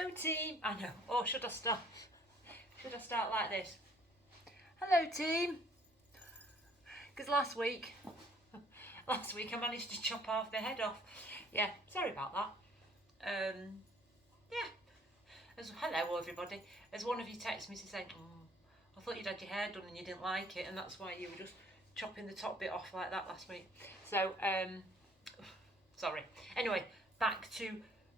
Hello team. I know. Oh, should I start? Should I start like this? Hello team. Because last week I managed to chop half my head off. Yeah, sorry about that. Yeah. Hello everybody. As one of you texted me to say, I thought you'd had your hair done and you didn't like it, and that's why you were just chopping the top bit off like that last week. So, sorry. Anyway, back to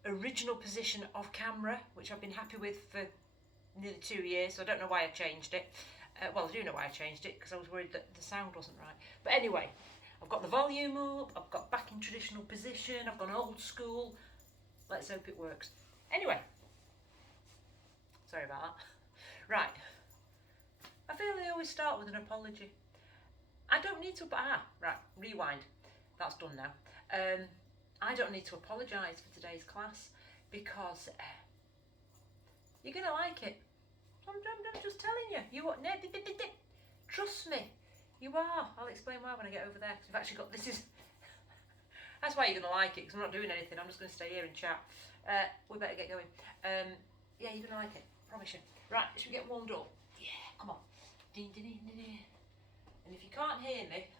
original position of camera, which I've been happy with for nearly 2 years, so I don't know why I changed it. Well, I do know why I changed it, because I was worried that the sound wasn't right. But anyway, I've got the volume up, I've got back in traditional position, I've gone old school. Let's hope it works. Anyway, sorry about that. Right, I feel I always start with an apology. I don't need to, right, rewind. That's done now. I don't need to apologise for today's class because you're going to like it. I'm just telling you. Trust me, you are. I'll explain why when I get over there. Because we've actually got, that's why you're going to like it, because I'm not doing anything. I'm just going to stay here and chat. We better get going. Yeah, you're going to like it. Promise you. Right, should we get warmed up? Yeah, come on. Ding, ding, ding, ding. And if you can't hear me,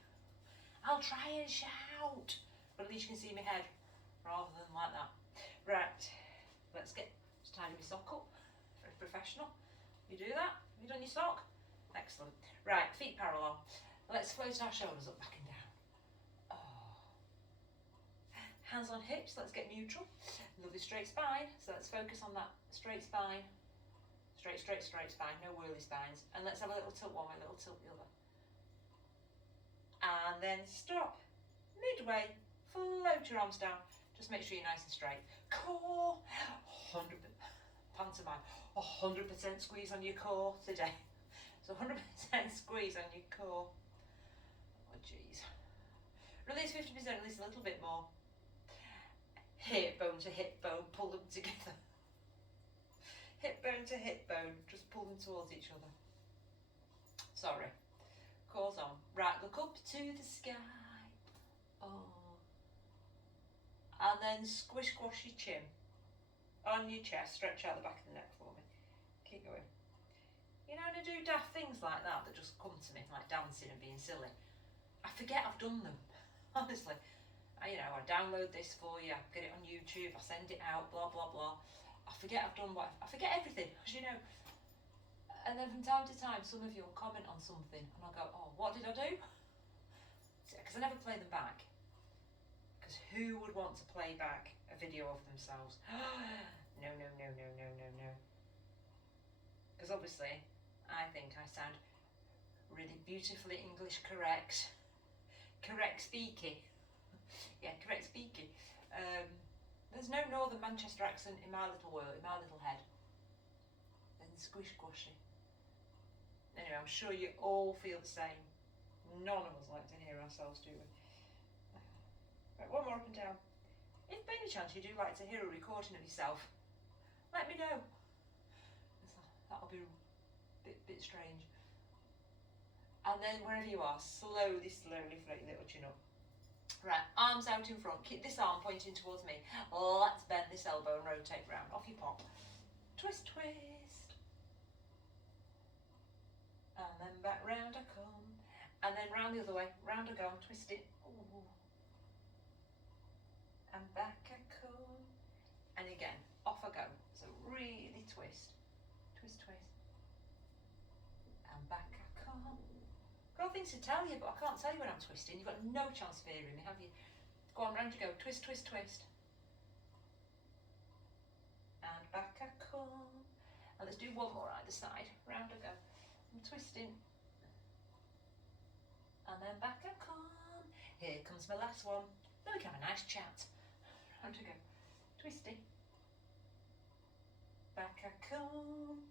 I'll try and shout. But at least you can see my head, rather than like that. Right, let's tidy my sock up. Very professional. You do that? Have you done your sock? Excellent. Right, feet parallel. Let's float our shoulders up, back and down. Oh. Hands on hips, let's get neutral. Lovely straight spine, so let's focus on that straight spine. Straight spine, no whirly spines. And let's have a little tilt one way, a little tilt the other. And then stop. Midway, float your arms down. Just make sure you're nice and straight. Core, 100%, pantomime, 100% squeeze on your core today. So 100% squeeze on your core. Oh jeez. Release 50%, release a little bit more. Hip bone to hip bone, pull them together. Hip bone to hip bone, just pull them towards each other. Sorry. Core's on. Right, look up to the sky. Oh. And then squish squash your chin on your chest. Stretch out the back of the neck for me. Keep going. You know, when I do daft things like that just come to me, like dancing and being silly, I forget I've done them. Honestly. I download this for you, I get it on YouTube, I send it out, blah, blah, blah. I forget I've done I forget everything, as you know. And then from time to time, some of you will comment on something, and I'll go, oh, what did I do? Because I never play them back. Because who would want to play back a video of themselves? No. Because obviously, I think I sound really beautifully English correct. Correct speaking. Yeah, correct speaking. There's no Northern Manchester accent in my little world, in my little head. And squish squashy. Anyway, I'm sure you all feel the same. None of us like to hear ourselves, do we? Right, one more up and down. If by any chance you do like to hear a recording of yourself, let me know. That'll be a bit strange. And then wherever you are, slowly float your little chin up. Right, arms out in front. Keep this arm pointing towards me. Let's bend this elbow and rotate round. Off you pop. Twist. And then back round I come. And then round the other way. Round I go. I'm twisting. Ooh. And back I come. And again, off I go. So really twist. Twist. And back I come. Got all things to tell you, but I can't tell you when I'm twisting. You've got no chance of hearing me, have you? Go on, round you go. Twist. And back I come. And let's do one more either side. Round I go. I'm twisting. And then back I come. Here comes my last one. Then we can have a nice chat. Round I go. Twisty. Back I come.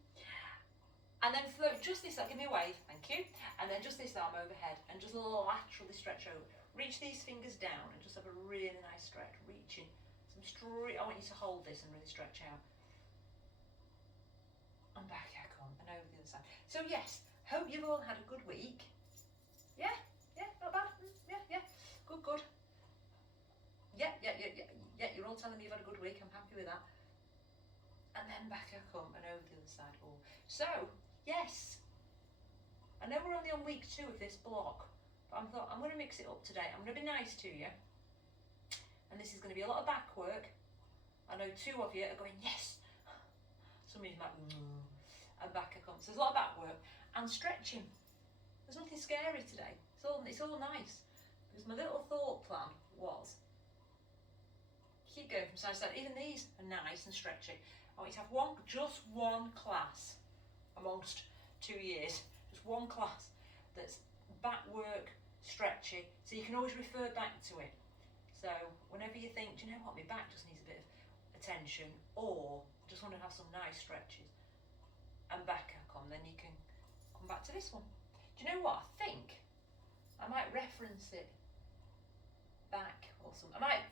And then float just this, give me a wave, thank you. And then just this arm overhead and just laterally stretch over. Reach these fingers down and just have a really nice stretch, reaching. I want you to hold this and really stretch out. And back I come, and over the other side. So yes, hope you've all had a good week. Yeah, not bad. Yeah, good. Yeah, you're all telling me you've had a good week, I'm happy with that. And then and back I come, and over the other side. Oh, so yes, I know we're only on week 2 of this block, but I thought I'm going to mix it up today. I'm going to be nice to you, and this is going to be a lot of back work. I know 2 of you are going yes. Somebody's like, and back I come. So there's a lot of back work and stretching. There's nothing scary today. It's all nice. Because my little thought plan was keep going from side to side. Even these are nice and stretchy. I want you to have just one class amongst 2 years. Just one class that's back work, stretchy, so you can always refer back to it. So whenever you think, do you know what, my back just needs a bit of attention, or I just want to have some nice stretches, and back I come, then you can come back to this one. Do you know what, I think I might reference it back or something. I might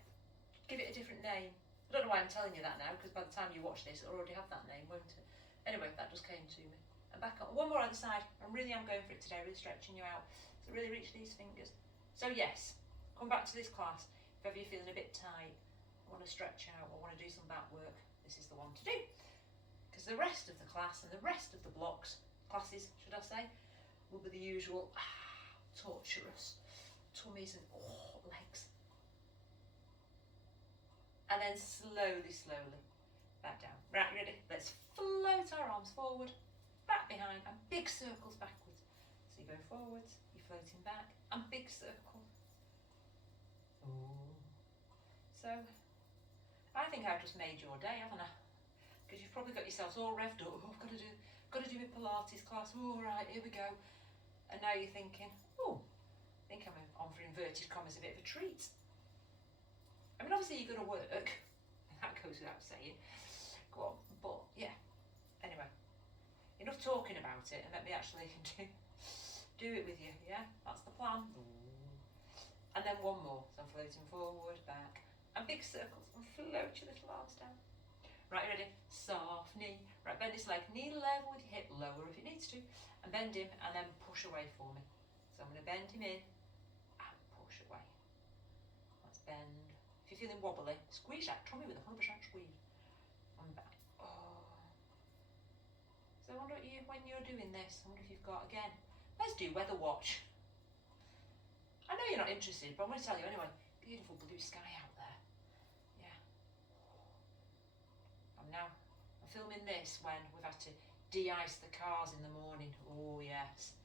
give it a different name. I don't know why I'm telling you that now, because by the time you watch this, it'll already have that name, won't it? Anyway, that just came to me. And back up. One more other side. I really am going for it today, really stretching you out. So really reach these fingers. So yes, come back to this class. If ever you're feeling a bit tight, want to stretch out or want to do some back work, this is the one to do. Because the rest of the class and the rest of the classes, should I say, will be the usual torturous tummies and legs. And then slowly back down. Right, ready? Let's float our arms forward, back behind, and big circles backwards. So you're going forwards, you're floating back, and big circle. Ooh. So I think I've just made your day, haven't I? Because you've probably got yourselves all revved up. Oh, I've got to do my Pilates class. Oh, right, here we go. And now you're thinking, oh, I think I'm on for inverted commas a bit of a treat. I mean, obviously you're going to work. That goes without saying. Go on, but yeah. Anyway, enough talking about it, and let me actually do it with you. Yeah, that's the plan. And then one more. So I'm floating forward, back, and big circles, and float your little arms down. Right, ready? Soft knee. Right, bend this leg, knee level with your hip, lower if it needs to, and bend him, and then push away for me. So I'm going to bend him in, and push away. Let's bend. If you're feeling wobbly, squeeze that tummy with a 100% squeeze. And back. Oh. So I wonder what when you're doing this, I wonder if you've got, again, let's do weather watch. I know you're not interested, but I'm going to tell you anyway. Beautiful blue sky out there. Yeah. I'm filming this when we've had to de-ice the cars in the morning. Oh yes.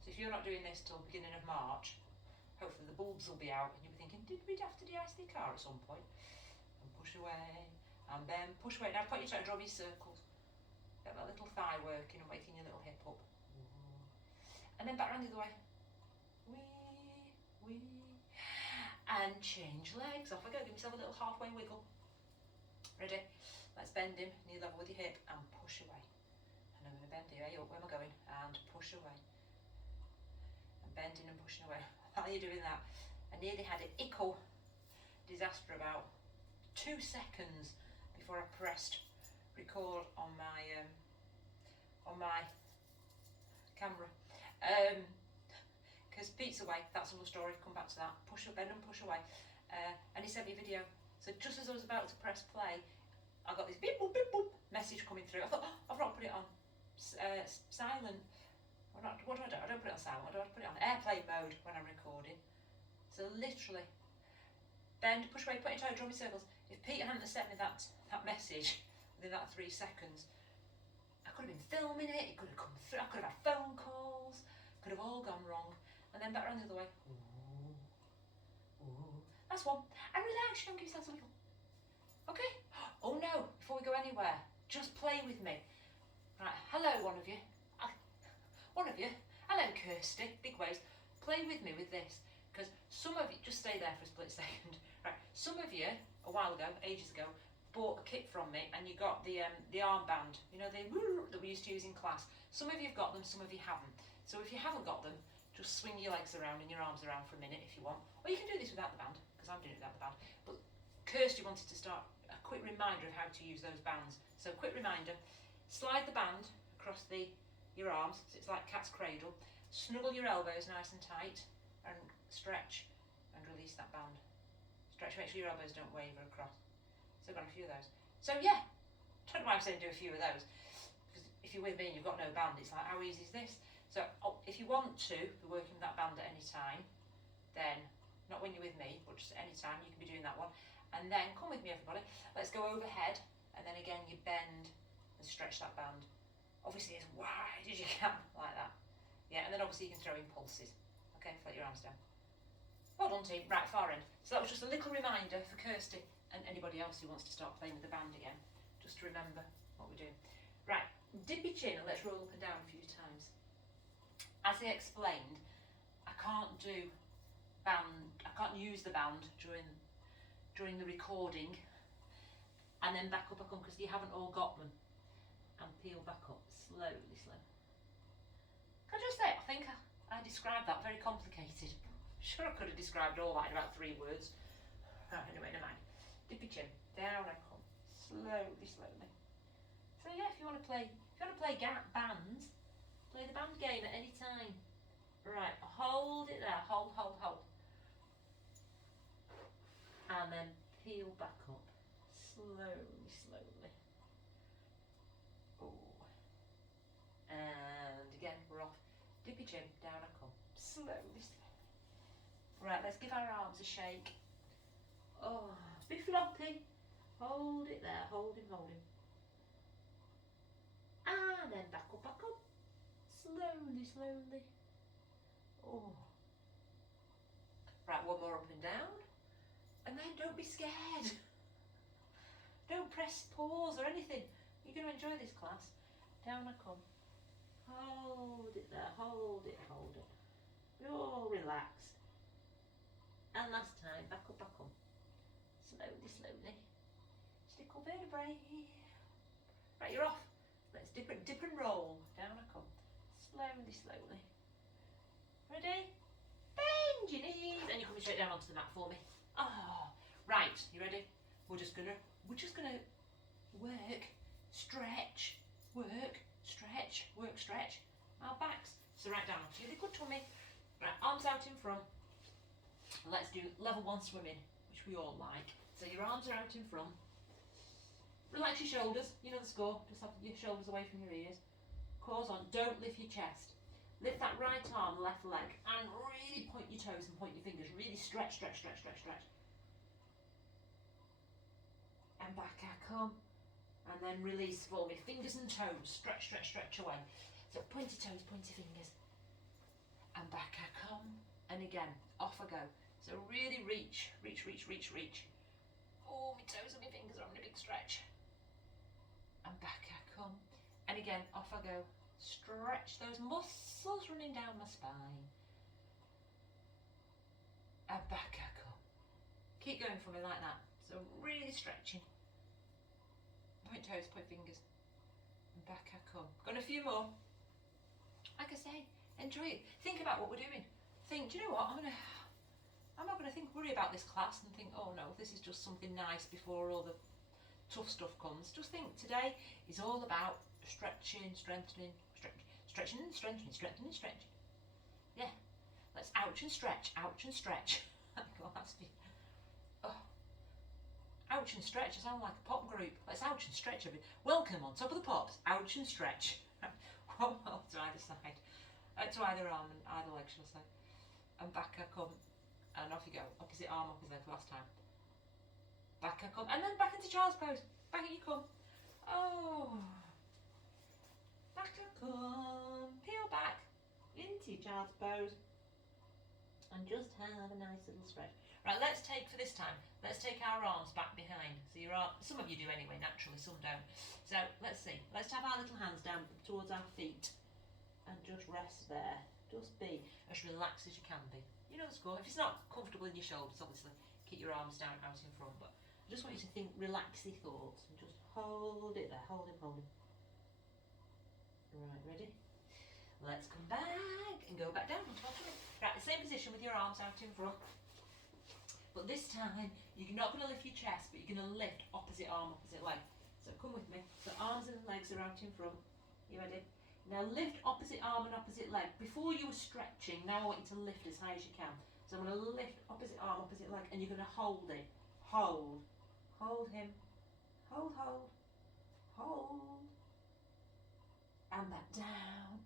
So if you're not doing this till beginning of March, hopefully the bulbs will be out and you'll be thinking, did we have to de-ice the car at some point? And push away, and then push away. Now point your toe, draw me circles. Get that little thigh working and waking your little hip up. And then back round the other way. Wee. And change legs. Off I go, give myself a little halfway wiggle. Ready? Let's bend him, knee level with your hip, and push away. And I'm going to bend here, where am I going? And push away. And bending and pushing away. While you're doing that, I nearly had an echo disaster about 2 seconds before I pressed record on my camera. Because Pete's away, that's another story, come back to that. Push up, bend and push away. And he sent me a video. So just as I was about to press play, I got this beep boop message coming through. I thought, oh, I've not put it on silent. What do I do? I don't put it on silent. What do I put it on? Airplane mode when I'm recording. So literally, bend, push away, put your toe, draw me circles. If Pete hadn't sent me that message within that 3 seconds, I could have been filming it could have come through, I could have had phone calls, could have all gone wrong. And then back around the other way. Ooh. That's one. And relax, don't give yourself a little. Okay? Oh no, before we go anywhere, just play with me. Right, hello one of you. Hello Kirsty, big waves. Play with me with this. Because some of you, just stay there for a split second. Right, some of you, a while ago, ages ago, bought a kit from me and you got the armband, you know, that we used to use in class. Some of you have got them, some of you haven't. So if you haven't got them, just swing your legs around and your arms around for a minute if you want. Or you can do this without the band, because I'm doing it without the band. But Kirsty wanted to start a quick reminder of how to use those bands. So quick reminder, slide the band across your arms, so it's like cat's cradle. Snuggle your elbows nice and tight and stretch and release that band. Stretch, make sure your elbows don't waver across. So I've got a few of those. So yeah, Don't know why I'm saying do a few of those. Because if you're with me and you've got no band, it's like, how easy is this? So if you want to be working with that band at any time, then, not when you're with me, but just at any time, you can be doing that one. And then, come with me everybody, let's go overhead, and then again you bend and stretch that band. Obviously as wide as you can, like that. Yeah, and then obviously you can throw in pulses. Okay, let your arms down. Well done team, right, far end. So that was just a little reminder for Kirsty and anybody else who wants to start playing with the band again, just to remember what we're doing. Right, dip your chin and let's roll up and down a few times. As I explained, I can't use the band during the recording and then back up I come because you haven't all got them, and peel back up slowly. Can I just say, I think I described that very complicated. Sure, I could have described all that in about 3 words. Right, anyway, never mind. Dip your chin, down I come, slowly. So yeah, if you want to play bands, play the band game at any time. Right, hold it there, hold. And then peel back up, slowly. Oh. And again, we're off. Dip your chin, down I come, slowly. Right, let's give our arms a shake. Oh, be floppy. Hold it there, hold him. And then back up. Slowly. Oh. Right, one more up and down. And then don't be scared. Don't press pause or anything. You're going to enjoy this class. Down I come. Hold it there, hold it. You're all relaxed. And last time, back up. Slowly. Stickle vertebrae. Right, you're off. Let's dip and roll. Down I come. Slowly. Ready? Bend your knees. And you're coming straight down onto the mat for me. Oh, right, you ready? We're just gonna work, stretch. Our backs. So right down onto your good tummy. Right, arms out in front. Let's do level 1 swimming, which we all like. So your arms are out in front. Relax your shoulders, you know the score. Just have your shoulders away from your ears. Cores on, don't lift your chest. Lift that right arm, left leg, and really point your toes and point your fingers. Really stretch. And back I come. And then release for me. Fingers and toes, stretch away. So pointy toes, pointy fingers. And back I come. And again, off I go. So really reach. Oh, my toes and my fingers are on a big stretch. And back I come. And again, off I go. Stretch those muscles running down my spine. And back I come. Keep going for me like that. So really stretching. Point toes, point fingers. And back I come. Got a few more. Like I say, enjoy it. Think about what we're doing. Think, do you know what? I'm not going to worry about this class and think, oh no, this is just something nice before all the tough stuff comes. Just think today is all about stretching, strengthening. Yeah. Let's ouch and stretch. God, that's big. Oh. Ouch and stretch, I sound like a pop group. Let's ouch and stretch a bit. Welcome on Top of the Pops, ouch and stretch. One more to either side. To either arm and either leg, shall I say. And back I come. And off you go. Opposite arm, opposite leg last time. Back I come. And then back into child's pose. Back you come. Oh. Back I come. Peel back. Into child's pose. And just have a nice little stretch. Right, let's take for this time. Let's take our arms back behind. So your arm, some of you do anyway, naturally, some don't. So let's see. Let's have our little hands down towards our feet. And just rest there. Just be as relaxed as you can be. You know the score. If it's not comfortable in your shoulders, obviously, keep your arms down out in front. But I just want you to think relaxy thoughts and just hold it there. Hold him. Right, ready? Let's come back and go back down onto our tummy. Right, the same position with your arms out in front. But this time, you're not going to lift your chest, but you're going to lift opposite arm, opposite leg. So come with me. So arms and legs are out in front. You ready? Now lift opposite arm and opposite leg. Before you were stretching, now I want you to lift as high as you can. So I'm going to lift opposite arm, opposite leg, and you're going to hold it. Hold him. Hold. hold, and back down,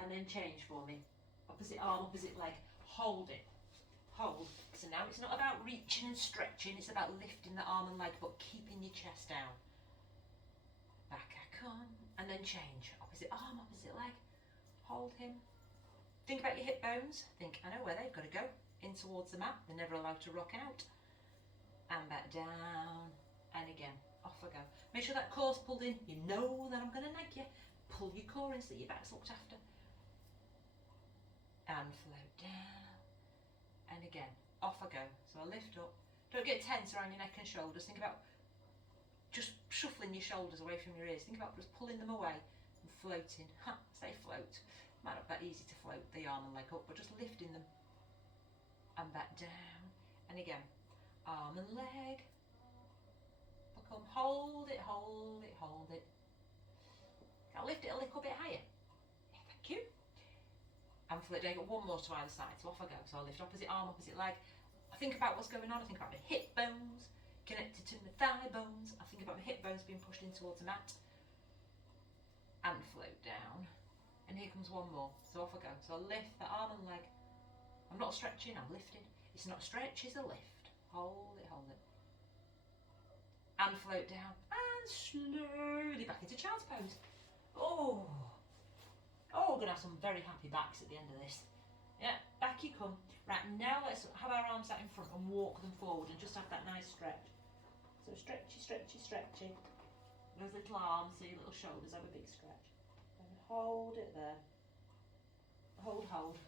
and then change for me. Opposite arm, opposite leg, hold it, hold. So now it's not about reaching and stretching, it's about lifting the arm and leg, but keeping your chest down. Back I come, and then change. Opposite arm, opposite leg, hold him. Think about your hip bones, think, I know where they've got to go, in towards the mat, they're never allowed to rock out. And back down, and again, off I go. Make sure that core's pulled in, you know that I'm going to nag you. Pull your core in so that your back's looked after. And float down, and again, off I go. So I lift up, don't get tense around your neck and shoulders, think about just shuffling your shoulders away from your ears, think about just pulling them away and floating. Say float. Might not be that easy to float the arm and leg up, but just lifting them. And back down, and again, arm and leg. Come, hold it, hold it, hold it. I'll lift it a little bit higher. Yeah, thank you. And float down, got one more to either side, so off I go. So I'll lift opposite arm, opposite leg. I think about what's going on, I think about my hip bones connected to my thigh bones. I think about my hip bones being pushed in towards the mat. And float down. And here comes one more. So off I go. So I lift the arm and leg. I'm not stretching, I'm lifting. It's not a stretch, it's a lift. Hold it, hold it. And float down. And slowly back into child's pose. Oh, we're going to have some very happy backs at the end of this. Yeah, back you come. Right, now let's have our arms out in front and walk them forward and just have that nice stretch. So stretchy, stretchy, stretchy. Those little arms, so your little shoulders have a big stretch. And hold it there. Hold, hold.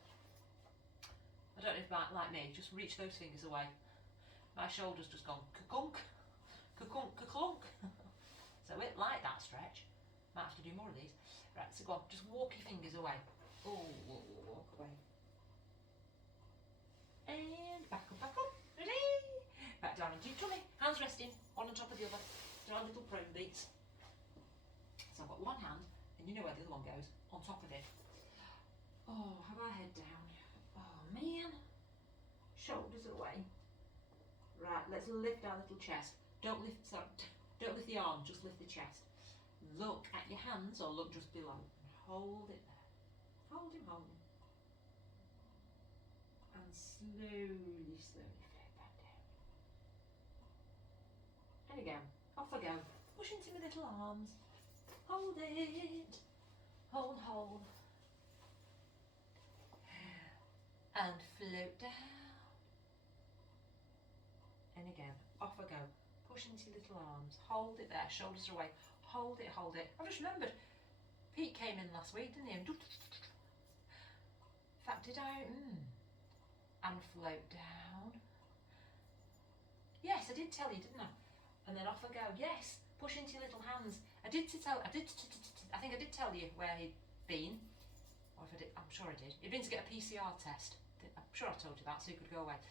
I don't know if like me, just reach those fingers away. My shoulder's just gone ka-kunk, ka-kunk, ka-clunk. So it like that stretch. Might have to do more of these. Right, so go on, just walk your fingers away. Oh, walk away. And back up. Ready? Back down into your tummy. Hands resting, one on top of the other. Do our little prone beats. So I've got one hand, and you know where the other one goes, on top of it. Oh, have our head down. Oh man. Shoulders away. Right, let's lift our little chest. Don't lift the arm, just lift the chest. Look at your hands, or look just below. And hold it there. Hold him, hold him. And slowly, slowly float back down. And again, off I go. Push into my little arms. Hold it. Hold, hold. And float down. And again, off I go. Push into your little arms. Hold it there, shoulders are away. Hold it, hold it. I've just remembered, Pete came in last week, didn't he? And fact it out. And float down. Yes, I did tell you, didn't I? And then off I go. Yes, push into your little hands. I think I did tell you where he'd been. Or if I did, I'm sure I did. He'd been to get a PCR test. I'm sure I told you that, so he could go away.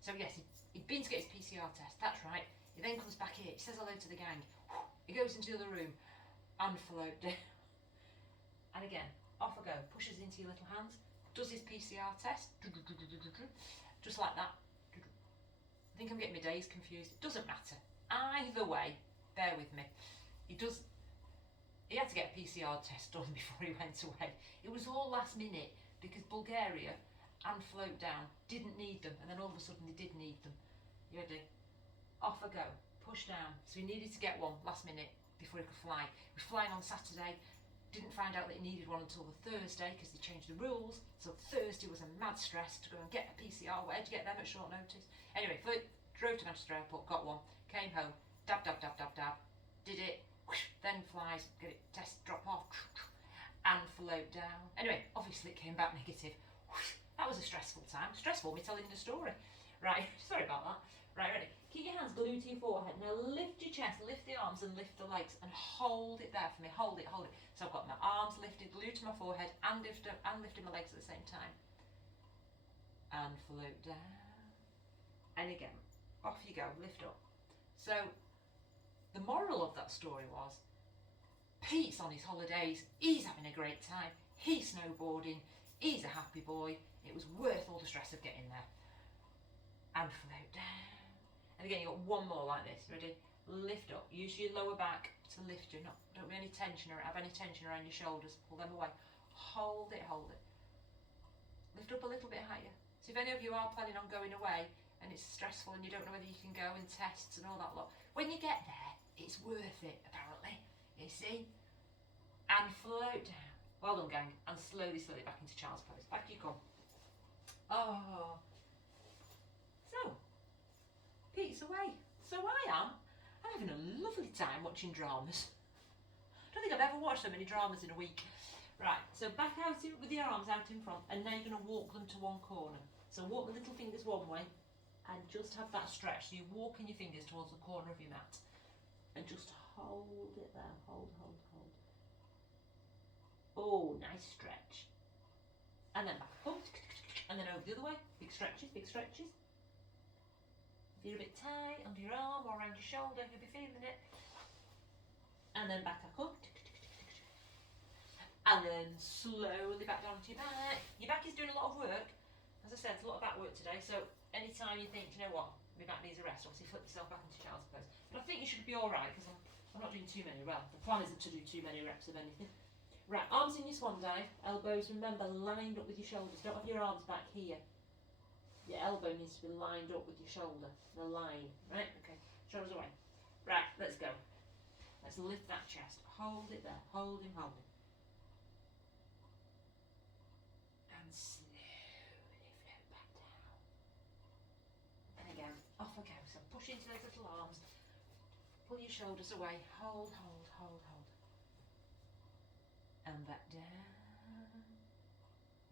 So yes, he'd been to get his PCR test. That's right. He then comes back here. He says hello to the gang. He goes into the other room and float down. And again, off I go. Pushes into your little hands. Does his PCR test. Just like that. I think I'm getting my days confused. It doesn't matter. Either way, bear with me. He had to get a PCR test done before he went away. It was all last minute because Bulgaria and float down didn't need them, and then all of a sudden they did need them. You ready? Off I go. Push down. So he needed to get one last minute before he could fly. He was flying on Saturday. Didn't find out that he needed one until the Thursday because they changed the rules. So Thursday was a mad stress to go and get a PCR. Where'd you get them at short notice? Anyway, drove to Manchester Airport, got one, came home, dab, dab, dab, dab, dab, did it, whoosh, then flies, get it, test, drop off, and float down. Anyway, obviously it came back negative. Whoosh, that was a stressful time. Stressful, me telling the story. Right, sorry about that. Right, ready? Keep your hands glued to your forehead. Now lift your chest, lift the arms and lift the legs and hold it there for me. Hold it, hold it. So I've got my arms lifted, glued to my forehead and lifting my legs at the same time. And float down. And again, off you go, lift up. So the moral of that story was, Pete's on his holidays, he's having a great time, he's snowboarding, he's a happy boy, it was worth all the stress of getting there. And float down. And again, you got one more like this. Ready? Lift up. Use your lower back to lift you. Don't have any tension or have any tension around your shoulders. Pull them away. Hold it, hold it. Lift up a little bit higher. So if any of you are planning on going away and it's stressful and you don't know whether you can go and tests and all that lot, when you get there, it's worth it, apparently. You see? And float down. Well done, gang. And slowly, slowly back into child's pose. Back you come. Oh. So, Pete's away. So I'm having a lovely time watching dramas. I don't think I've ever watched so many dramas in a week. Right, so back out with your arms out in front, and now you're going to walk them to one corner. So walk the little fingers one way, and just have that stretch. So you're walking your fingers towards the corner of your mat, and just hold it there. Hold, hold, hold. Oh, nice stretch. And then back up, and then over the other way. Big stretches, big stretches. If you're a bit tight under your arm or around your shoulder, you'll be feeling it. And then back up. And then slowly back down to your back. Your back is doing a lot of work. As I said, it's a lot of back work today. So anytime you think, you know what, my back needs a rest, obviously flip yourself back into child's pose. But I think you should be all right because I'm not doing too many. Well, the plan isn't to do too many reps of anything. Right, arms in your swan dive. Elbows, remember, lined up with your shoulders. Don't have your arms back here. Your elbow needs to be lined up with your shoulder. The line, right? Okay, shoulders away. Right, let's go. Let's lift that chest. Hold it there. Hold him, hold him. And slowly float back down. And again, off I go. So push into those little arms. Pull your shoulders away. Hold, hold, hold, hold. And back down.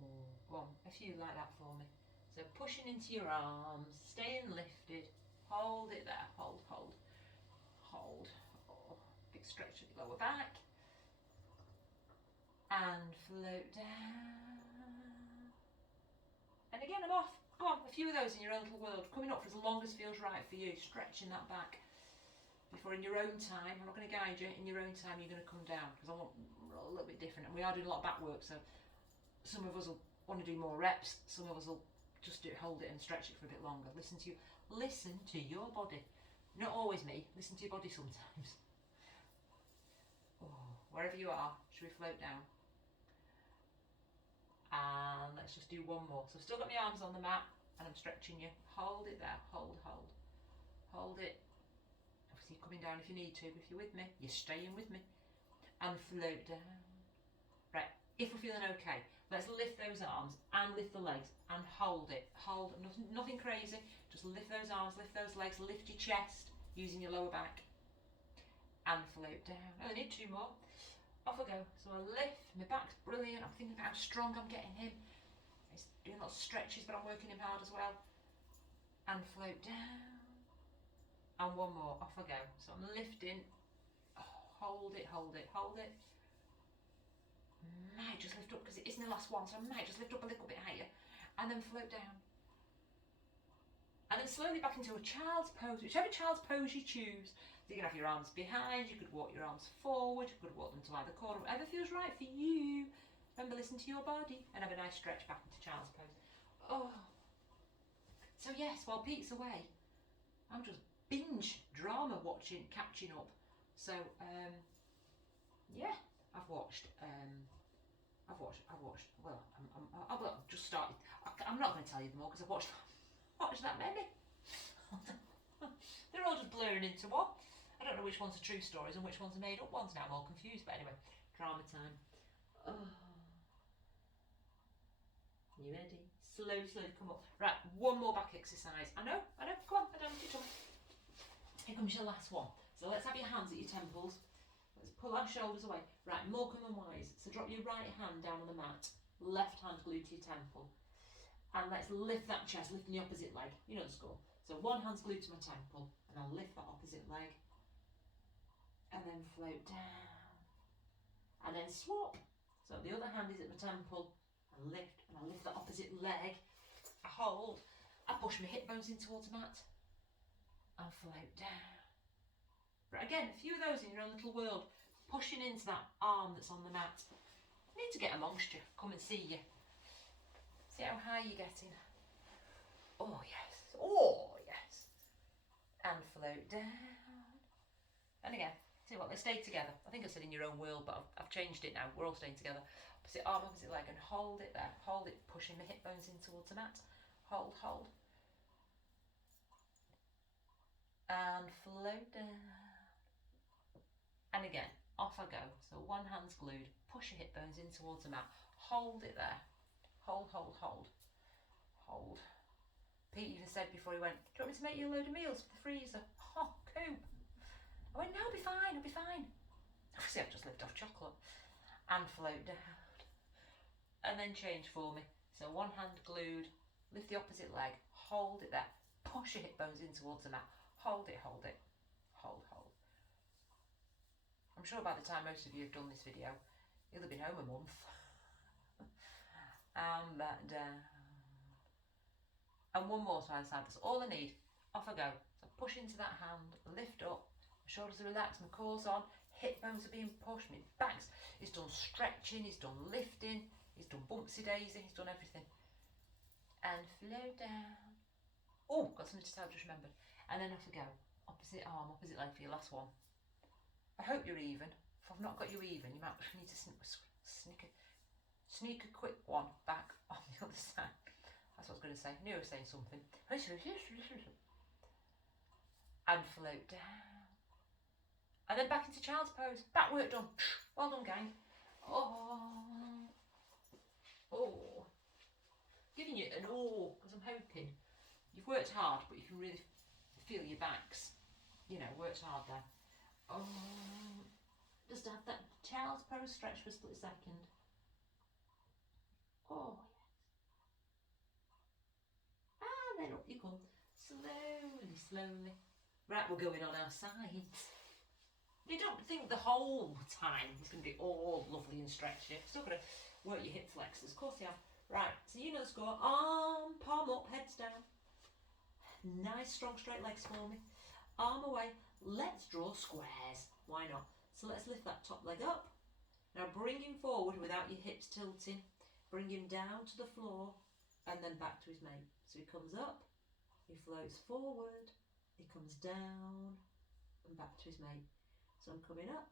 Oh, go on, a few like that for me. So pushing into your arms, staying lifted. Hold it there. Hold, hold, hold. Oh, big stretch of your lower back. And float down. And again, I'm off. Go on, a few of those in your own little world. Coming up for as long as feels right for you. Stretching that back. Before in your own time, I'm not going to guide you, in your own time you're going to come down. Because I want a little bit different. And we are doing a lot of back work, so some of us will want to do more reps. Some of us will just hold it and stretch it for a bit longer. Listen to your body. Not always me. Listen to your body sometimes. Oh, wherever you are, should we float down? And let's just do one more. So I've still got my arms on the mat and I'm stretching you. Hold it there. Hold, hold. Hold it. Obviously you're coming down if you need to, but if you're with me, you're staying with me. And float down. Right, if we're feeling okay, let's lift those arms and lift the legs and hold it. Hold, nothing crazy. Just lift those arms, lift those legs, lift your chest using your lower back. And float down. I only need two more. Off I go. So I lift, my back's brilliant. I'm thinking about how strong I'm getting him. He's doing lots of stretches, but I'm working him hard as well. And float down. And one more. Off I go. So I'm lifting. Oh, hold it, hold it, hold it. Might just lift up because it isn't the last one, so I might just lift up a little bit higher. And then float down. And then slowly back into a child's pose, whichever child's pose you choose. So you can have your arms behind, you could walk your arms forward, you could walk them to either corner, whatever feels right for you. Remember, listen to your body and have a nice stretch back into child's pose. Oh. So yes, while Pete's away, I'm just binge drama watching, catching up. So, yeah, I've watched, well, I've just started. I'm not going to tell you them all because I've watched that many. They're all just blurring into one. I don't know which ones are true stories and which ones are made up ones now. I'm all confused. But anyway, drama time. Oh. You ready? Slowly come up. Right, one more back exercise. I know. Come on, I don't need to. Here comes your last one. So let's have your hands at your temples. Let's pull our shoulders away. Right, Morecambe and Wise. So drop your right hand down on the mat. Left hand glued to your temple. And let's lift that chest, lifting the opposite leg. You know the score. So one hand's glued to my temple, and I'll lift that opposite leg. And then float down. And then swap. So the other hand is at my temple. I lift that opposite leg. I hold. I push my hip bones in towards the mat. And float down. Right, again, a few of those in your own little world. Pushing into that arm that's on the mat. I need to get amongst you. Come and see you. See how high you're getting. Oh yes. Oh yes. And float down. And again, see what, they stay together. I think I said in your own world, but I've changed it now. We're all staying together. Opposite arm, opposite leg, and hold it there. Hold it, pushing the hip bones in towards the mat. Hold, hold. And float down. And again, off I go. So one hand's glued, push your hip bones in towards the mat. Hold it there. Hold, hold, hold. Hold. Pete even said before he went, do you want me to make you a load of meals for the freezer? Oh, cool. I went, no, I'll be fine, I'll be fine. Obviously, I've just lived off chocolate. And float down. And then change for me. So one hand glued, lift the opposite leg, hold it there. Push your hip bones in towards the mat. Hold it, hold it. Hold, hold. I'm sure by the time most of you have done this video, you'll have been home a month. And back down. And one more to either side. That's all I need. Off I go. So push into that hand, lift up, my shoulders are relaxed, my core's on, hip bones are being pushed, my back's, he's done stretching, he's done lifting, he's done bumpsy daisy, he's done everything. And flow down. Oh, got something to tell, just remembered. And then off I go. Opposite arm, opposite leg for your last one. I hope you're even. If I've not got you even, you might need to sneak a quick one back on the other side. That's what I was going to say. I knew I was saying something. And float down. And then back into child's pose. Back work done. Well done, gang. Oh. Oh. Giving you an oh, because I'm hoping you've worked hard, but you can really feel your backs. You know, worked hard there. Oh. Just have that child's pose stretch for a split second. Oh, yes. And then up you come. Slowly, slowly. Right, we're going on our sides. You don't think the whole time it's going to be all lovely and stretchy. You've still got to work your hip flexors. Of course you have. Right, so you know the score. Arm, palm up, heads down. Nice, strong, straight legs for me. Arm away. Let's draw squares. Why not? So let's lift that top leg up. Now bring him forward without your hips tilting. Bring him down to the floor and then back to his mate. So he comes up, he floats forward, he comes down and back to his mate. So I'm coming up,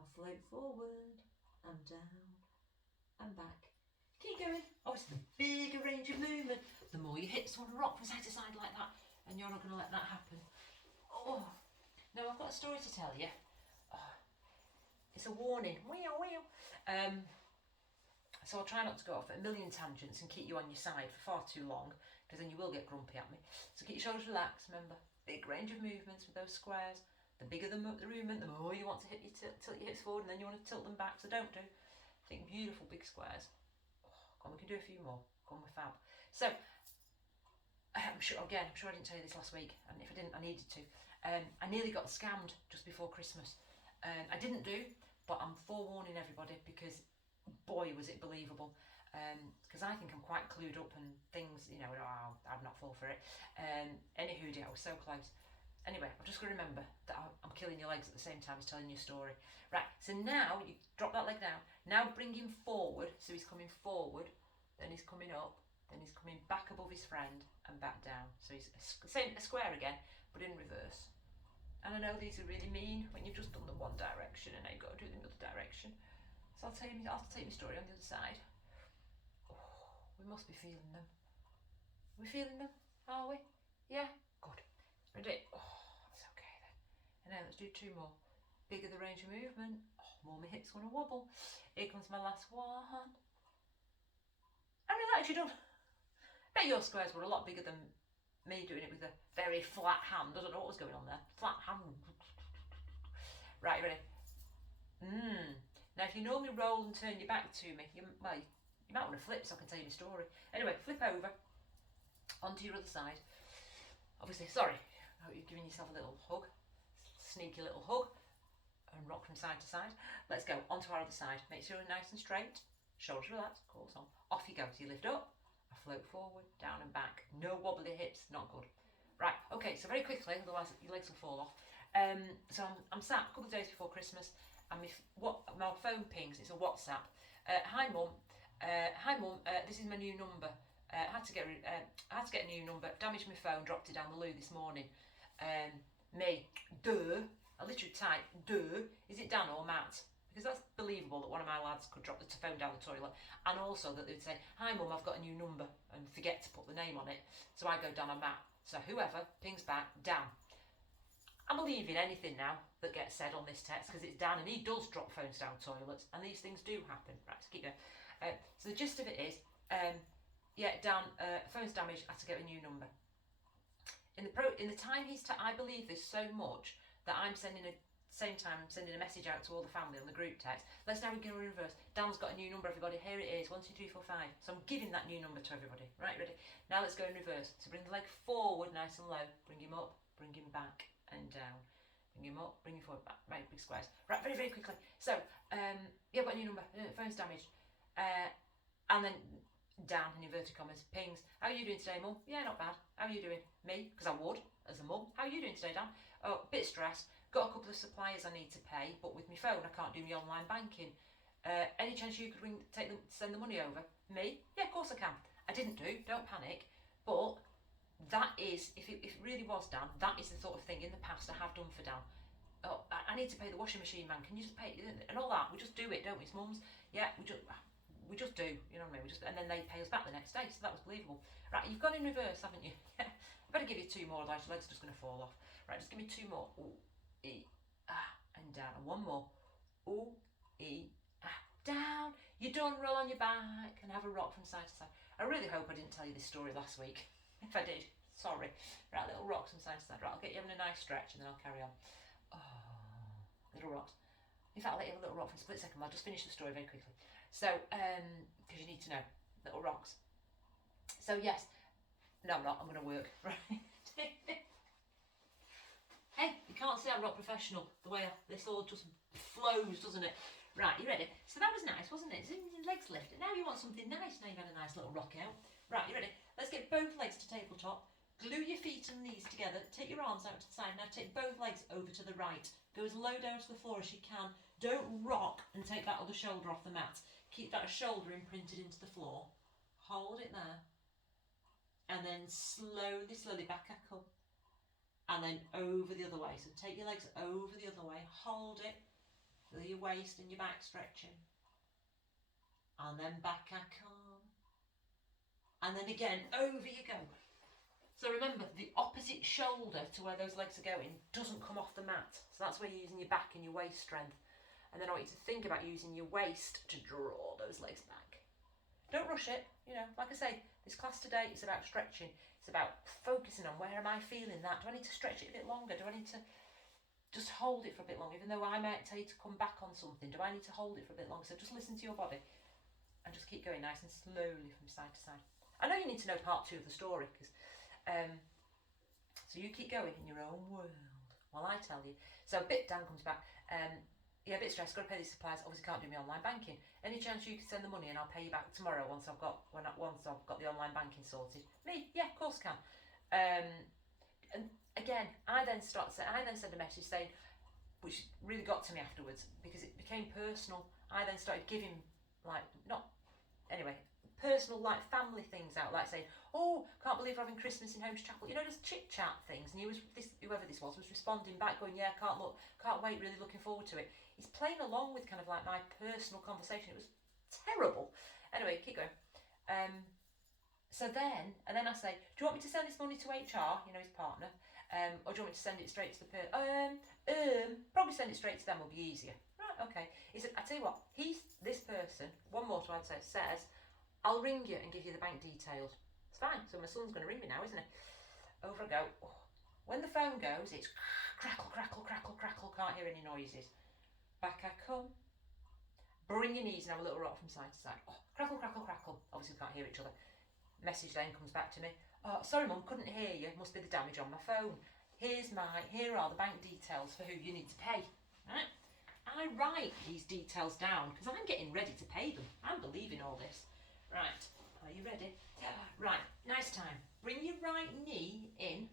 I'll float forward and down and back. Keep going. Obviously the bigger range of movement, the more your hips want to rock from side to side like that, and you're not going to let that happen. Oh, now I've got a story to tell you. Oh, it's a warning. So I'll try not to go off at a million tangents and keep you on your side for far too long, because then you will get grumpy at me. So keep your shoulders relaxed, remember. Big range of movements with those squares. The bigger the movement, the more you want to tilt your hips forward, and then you want to tilt them back, so don't do. Think beautiful big squares. Oh, come on, we can do a few more. Come on, we're fab. So, I'm sure I didn't tell you this last week, and if I didn't, I needed to. I nearly got scammed just before Christmas. I didn't do, but I'm forewarning everybody, because boy was it believable, because I think I'm quite clued up and things, you know, I'd not fall for it. Anywho, I was so close. Anyway, I've just got to remember that I'm killing your legs at the same time as telling you a story. Right, so now you drop that leg down. Now bring him forward, so he's coming forward, then he's coming up, then he's coming back above his friend and back down. So he's a square again, but in reverse. And I know these are really mean when you've just done the one direction and now you've got to do the other direction. So I'll tell you my story on the other side. Oh, we must be feeling them. Are we feeling them? Are we? Yeah? Good. Ready? Oh, that's okay then. And now let's do two more. Bigger the range of movement. Oh, more my hips want to wobble. Here comes my last one. And relax, you don't. I bet your squares were a lot bigger than me doing it with a very flat hand. I don't know what was going on there. Flat hand. Right, ready? Now if you normally roll and turn your back to me, you might want to flip so I can tell you my story. Anyway, flip over onto your other side. Obviously, sorry, I hope you're giving yourself a little hug. Sneaky little hug. And rock from side to side. Let's go onto our other side. Make sure you're nice and straight. Shoulders relaxed, of course on. Off you go. So you lift up, I float forward, down and back. No wobbly hips, not good. Right, okay, so very quickly, otherwise your legs will fall off. So I'm sat a couple of days before Christmas, and my phone pings. It's a WhatsApp. Hi mum, this is my new number. I had to get a new number. Damaged my phone, dropped it down the loo this morning. Me, duh. I literally typed, duh, is it Dan or Matt? Because that's believable that one of my lads could drop the phone down the toilet, and also that they'd say, hi mum, I've got a new number, and forget to put the name on it. So I go Dan or Matt. So whoever pings back, Dan. I'm believing anything now that gets said on this text because it's Dan and he does drop phones down toilets and these things do happen. Right, so keep going. So the gist of it is, yeah, Dan, phone's damaged, I have to get a new number. In the time I believe this so much that I'm sending a message out to all the family on the group text. Let's now go in reverse. Dan's got a new number, everybody. Here it is, 1, 2, 3, 4, 5. So I'm giving that new number to everybody. Right, ready? Now let's go in reverse. So bring the leg forward, nice and low. Bring him up, bring him back and down. Bring him up, bring him forward, back. Right, big squares. Right, very, very quickly. So, yeah, I've got a new number. Phone's damaged. And then Dan, in inverted commas, pings. How are you doing today, Mum? Yeah, not bad. How are you doing? Me? Because I would, as a mum. How are you doing today, Dan? Oh, bit stressed. Got a couple of suppliers I need to pay, but with my phone I can't do my online banking. Any chance you could send the money over? Me? Yeah, of course I can. I didn't do, don't panic. But that is, if it really was Dan, that is the sort of thing in the past I have done for Dan. Oh, I need to pay the washing machine man, can you just pay it? And all that, we just do it, don't we? It's mums. Yeah, we just do, you know what I mean? And then they pay us back the next day, so that was believable. Right, you've gone in reverse, haven't you? I better give you 2 more, otherwise your leg's just going to fall off. Right, just give me 2 more. Ooh, E, ah, and down. And 1 more. Ooh, E, ah, down. You're done, roll on your back and have a rock from side to side. I really hope I didn't tell you this story last week. If I did, sorry. Right, little rocks from side to side. Right, I'll get you having a nice stretch and then I'll carry on. Oh, little rocks. In fact, I'll let you have a little rock for a split second. I'll just finish the story very quickly. So, because you need to know, little rocks. So yes, no, I'm not. I'm going to work. Right. Hey, you can't say I'm not professional. The way this all just flows, doesn't it? Right, you ready? So that was nice, wasn't it? Legs lifted. Now you want something nice. Now you've had a nice little rock out. Right, you ready? Let's get both legs to tabletop. Glue your feet and knees together. Take your arms out to the side. Now take both legs over to the right. Go as low down to the floor as you can. Don't rock and take that other shoulder off the mat. Keep that shoulder imprinted into the floor. Hold it there. And then slowly back up. And then over the other way. So take your legs over the other way. Hold it. Feel your waist and your back stretching. And then back up. And then again, over you go. So remember, the opposite shoulder to where those legs are going doesn't come off the mat. So that's where you're using your back and your waist strength. And then I want you to think about using your waist to draw those legs back. Don't rush it, you know, like I say, this class today is about stretching. It's about focusing on where am I feeling that? Do I need to stretch it a bit longer? Do I need to just hold it for a bit longer? Even though I might tell you to come back on something, do I need to hold it for a bit longer? So just listen to your body and just keep going nice and slowly from side to side. I know you need to know part 2 of the story, because so you keep going in your own world while I tell you. So a bit, Dan comes back. Yeah, a bit stressed, got to pay these supplies, obviously can't do my online banking. Any chance you could send the money and I'll pay you back tomorrow once I've got the online banking sorted? Me? Yeah, of course can. And again, I then send a message saying, which really got to me afterwards because it became personal. I then started giving personal like family things out, like saying, oh, can't believe we're having Christmas in Holmes Chapel, you know, just chit chat things. And whoever this was responding back going, yeah, can't wait, really looking forward to it. He's playing along with kind of like my personal conversation. It was terrible. Anyway, keep going. So then I say, do you want me to send this money to HR, you know, his partner, or do you want me to send it straight to the person? Probably send it straight to them will be easier. Right, okay. He said, I tell you what, this person, one more time says, I'll ring you and give you the bank details. It's fine, so my son's going to ring me now, isn't he? Over I go. Oh. When the phone goes, it's crackle, crackle, crackle, crackle, can't hear any noises. Back I come. Bring your knees and have a little rock from side to side. Oh, crackle, crackle, crackle. Obviously we can't hear each other. Message then comes back to me. Oh, sorry mum, couldn't hear you. Must be the damage on my phone. Here are the bank details for who you need to pay. Right? I write these details down because I'm getting ready to pay them. I'm believing all this. Right, are you ready? Right, nice time. Bring your right knee in,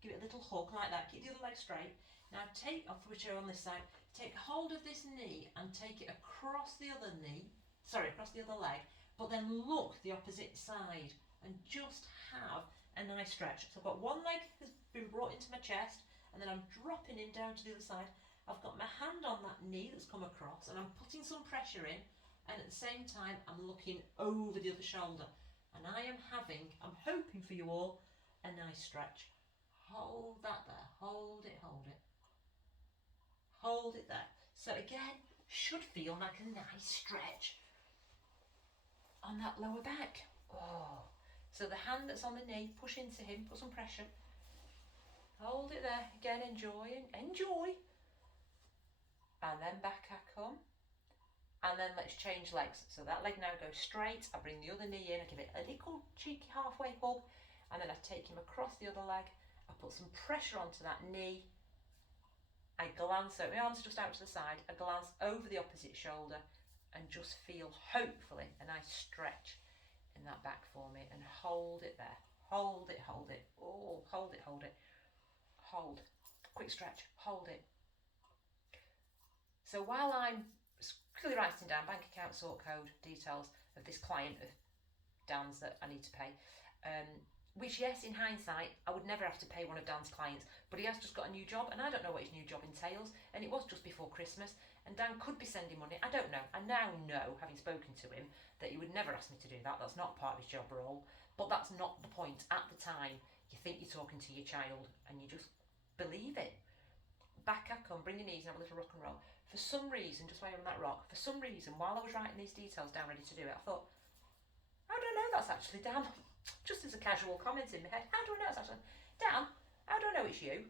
give it a little hook like that, keep the other leg straight. Now I'll switch her on this side, take hold of this knee and take it across the other leg, but then look the opposite side and just have a nice stretch. So I've got one leg has been brought into my chest and then I'm dropping in down to the other side I've got my hand on that knee that's come across and I'm putting some pressure in, and at the same time I'm looking over the other shoulder, and I'm hoping for you all, a nice stretch. Hold that there, hold it, hold it. Hold it there. So again, should feel like a nice stretch on that lower back. Oh, so the hand that's on the knee, push into him, put some pressure. Hold it there, again, enjoy. And then back I come. And then let's change legs. So that leg now goes straight. I bring the other knee in, I give it a little cheeky halfway hug, and then I take him across the other leg. I put some pressure onto that knee. I glance over, my arms just out to the side. I glance over the opposite shoulder and just feel, hopefully, a nice stretch in that back for me, and hold it there. Hold it. Oh, hold it. Hold. Quick stretch. Hold it. So while I'm quickly writing down bank account, sort code, details of this client of Dan's that I need to pay, which, yes, in hindsight, I would never have to pay one of Dan's clients, but he has just got a new job, and I don't know what his new job entails, and it was just before Christmas, and Dan could be sending money. I don't know. I now know, having spoken to him, that he would never ask me to do that. That's not part of his job role, but that's not the point. At the time, you think you're talking to your child, and you just believe it. Back I come, bring your knees and have a little rock and roll. For some reason, just while you're on that rock, for some reason, while I was writing these details down ready to do it, I thought, how do I know that's actually Dan? Just as a casual comment in my head, how do I know it's actually Dan? How do I know it's you?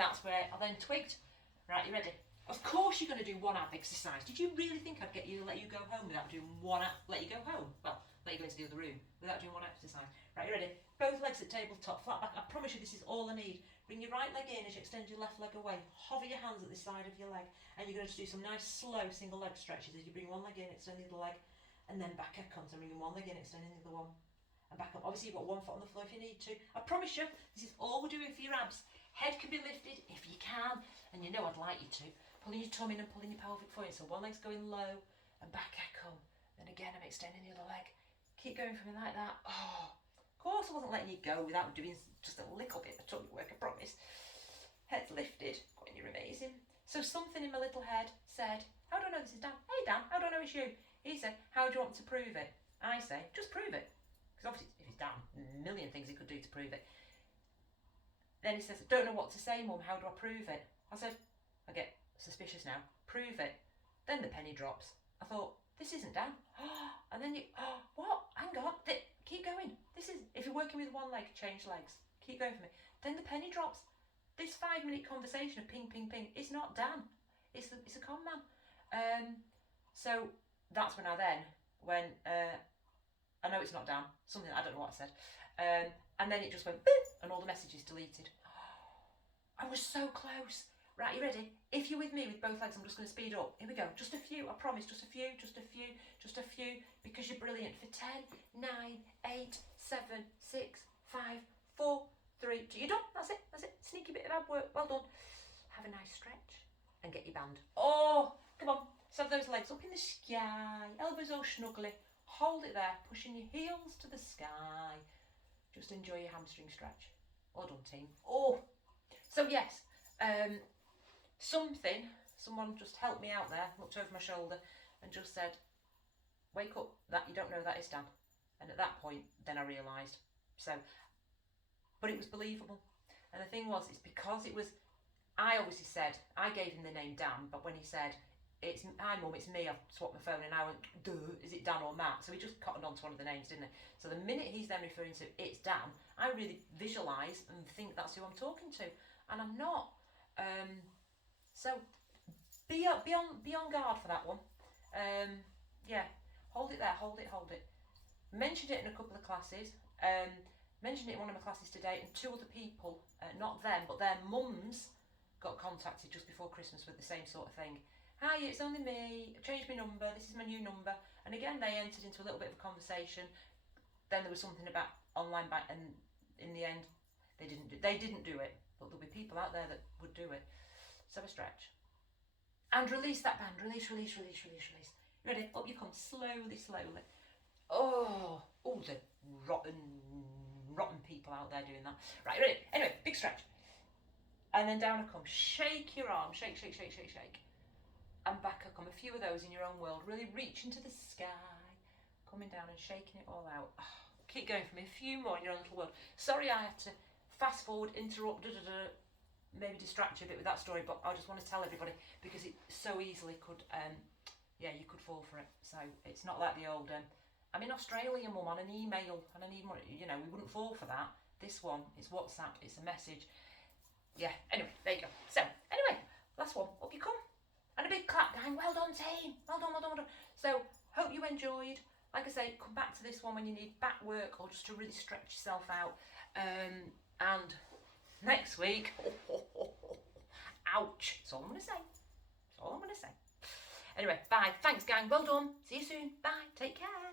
That's where I then twigged. Right, you ready? Of course you're going to do one ab exercise. Did you really think I'd let you go home without doing one ab? Let you go home? Well, let you go into the other room without doing one exercise. Right, you ready? Both legs at tabletop, flat back. I promise you this is all I need. Bring your right leg in as you extend your left leg away. Hover your hands at the side of your leg, and you're going to do some nice slow single leg stretches as you bring one leg in, extend the other leg, and then back I come. So bringing one leg in, extending the other one, and back up. Obviously you've got one foot on the floor if you need to. I promise you, this is all we're doing for your abs. Head can be lifted if you can, and you know I'd like you to. Pulling your tummy in and pulling your pelvic floor in. So one leg's going low, and back I come. Then again I'm extending the other leg. Keep going for me like that. Oh, of course I wasn't letting you go without doing just a little bit of tummy work, I promise. Head's lifted. God, you're amazing. So something in my little head said, how do I know this is Dan? Hey Dan, how do I know it's you? He said, how do you want to prove it? I say, just prove it. Because obviously if it's Dan, a million things he could do to prove it. Then he says, I don't know what to say, Mum, how do I prove it? I said, I get suspicious now. Prove it. Then the penny drops. I thought, this isn't Dan. And then you, what? Hang on. Keep going. This is, if you're working with one leg, change legs. Keep going for me. Then the penny drops. This 5-minute conversation of ping, ping, ping, it's not Dan. It's a con man. So that's when I know it's not Dan. Something, I don't know what I said. And then it just went, boom, and all the messages deleted. I was so close. Right, you ready? If you're with me with both legs, I'm just going to speed up. Here we go. Just a few, I promise. Just a few, because you're brilliant. For 10, 9, 8, 7, 6, 5, 4, 3, 2. You're done. That's it. Sneaky bit of ab work. Well done. Have a nice stretch and get your band. Oh, come on. So have those legs up in the sky. Elbows all snuggly. Hold it there. Pushing your heels to the sky. Just enjoy your hamstring stretch. Well done, team. Oh, so yes. Someone just helped me out there, looked over my shoulder and just said, wake up, that you don't know that is Dan. And at that point, then I realised. So, but it was believable. And the thing was, it's because it was, I obviously said, I gave him the name Dan, but when he said, hi Mum, it's me, I've swapped my phone, and I went, duh, is it Dan or Matt? So he just cottoned on to one of the names, didn't he? So the minute he's then referring to it's Dan, I really visualise and think that's who I'm talking to. And I'm not. So be on guard for that one. Yeah, hold it there, hold it. Mentioned it in a couple of classes. Mentioned it in one of my classes today, and 2 other people, not them, but their mums, got contacted just before Christmas with the same sort of thing. Hi, it's only me. I've changed my number. This is my new number. And again, they entered into a little bit of a conversation. Then there was something about online bank, and in the end, they didn't do it. But there'll be people out there that would do it. So a stretch. And release that band. Release. Ready? Up you come. Slowly. Oh, the rotten people out there doing that. Right, ready? Anyway, big stretch. And then down I come. Shake your arm. Shake, shake, shake, shake, shake. And back I come. A few of those in your own world. Really reach into the sky. Coming down and shaking it all out. Oh, keep going for me. A few more in your own little world. Sorry I had to fast forward, interrupt, maybe distract you a bit with that story, but I just want to tell everybody because it so easily could, you could fall for it. So it's not like the old, I'm in Australia, mum, on an email and I need money. You know, we wouldn't fall for that. This one, it's WhatsApp, it's a message. Yeah, anyway, there you go. So, anyway, last one, up you come. And a big clap, gang. Well done, team. Well done, well done, well done. So, hope you enjoyed. Like I say, come back to this one when you need back work or just to really stretch yourself out. And next week, ouch. That's all I'm going to say. That's all I'm going to say. Anyway, bye. Thanks, gang. Well done. See you soon. Bye. Take care.